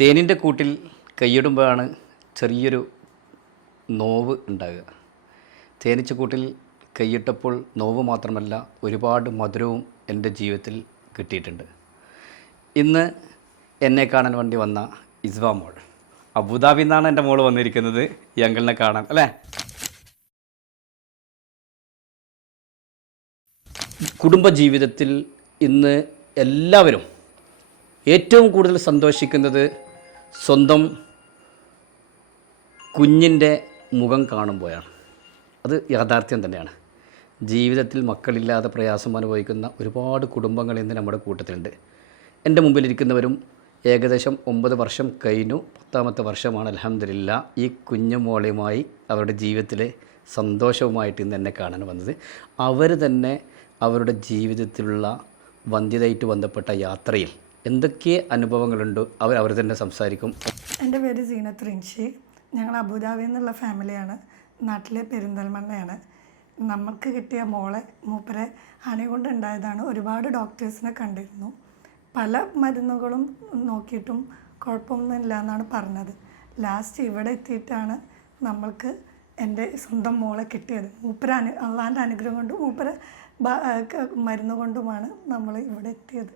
തേനിൻ്റെ കൂട്ടിൽ കൈയിടുമ്പോഴാണ് ചെറിയൊരു നോവ് ഉണ്ടാകുക. തേനീച്ചക്കൂട്ടിൽ കൈയിട്ടപ്പോൾ നോവ് മാത്രമല്ല, ഒരുപാട് മധുരവും എൻ്റെ ജീവിതത്തിൽ കിട്ടിയിട്ടുണ്ട്. ഇന്ന് എന്നെ കാണാൻ വേണ്ടി വന്ന ഇസ്വ മോൾ, അബുദാബിയിൽ നിന്നാണ് എൻ്റെ മോൾ വന്നിരിക്കുന്നത് ഈ അങ്കിളിനെ കാണാൻ, അല്ലേ? കുടുംബജീവിതത്തിൽ ഇന്ന് എല്ലാവരും ഏറ്റവും കൂടുതൽ സന്തോഷിക്കുന്നത് സ്വന്തം കുഞ്ഞിൻ്റെ മുഖം കാണുമ്പോഴാണ്. അത് യാഥാർത്ഥ്യം തന്നെയാണ്. ജീവിതത്തിൽ മക്കളില്ലാതെ പ്രയാസം അനുഭവിക്കുന്ന ഒരുപാട് കുടുംബങ്ങൾ ഇന്ന് നമ്മുടെ കൂട്ടത്തിലുണ്ട്. എൻ്റെ മുമ്പിലിരിക്കുന്നവരും ഏകദേശം 9 വർഷം കഴിഞ്ഞു, 10ാമത്തെ വർഷമാണ് അൽഹംദുലില്ലാ ഈ കുഞ്ഞു മോളുമായി അവരുടെ ജീവിതത്തിലെ സന്തോഷവുമായിട്ട് ഇന്ന് എന്നെ കാണാൻ വന്നത്. അവർ തന്നെ അവരുടെ ജീവിതത്തിലുള്ള വന്ധ്യതയായിട്ട് ബന്ധപ്പെട്ട യാത്രയിൽ എന്തൊക്കെ അനുഭവങ്ങളുണ്ട് അവർ തന്നെ സംസാരിക്കും. എൻ്റെ പേര് സീനത്ത് റിൻഷി. ഞങ്ങൾ അബുദാബിയിൽ നിന്നുള്ള ഫാമിലിയാണ്. നാട്ടിലെ പെരിന്തൽമണ്ണയാണ്. നമുക്ക് കിട്ടിയ മോളെ മൂപ്പരെ ഹണി കൊണ്ട് ഉണ്ടായതാണ്. ഒരുപാട് ഡോക്ടേഴ്സിനെ കണ്ടിരുന്നു. പല മരുന്നുകളും നോക്കിയിട്ടും കുഴപ്പമൊന്നുമില്ല എന്നാണ് പറഞ്ഞത്. ലാസ്റ്റ് ഇവിടെ എത്തിയിട്ടാണ് നമ്മൾക്ക് എൻ്റെ സ്വന്തം മോളെ കിട്ടിയത്. മൂപ്പര അള്ളാൻ്റെ അനുഗ്രഹം കൊണ്ടും മൂപ്പര മരുന്ന് കൊണ്ടുമാണ് നമ്മൾ ഇവിടെ എത്തിയത്.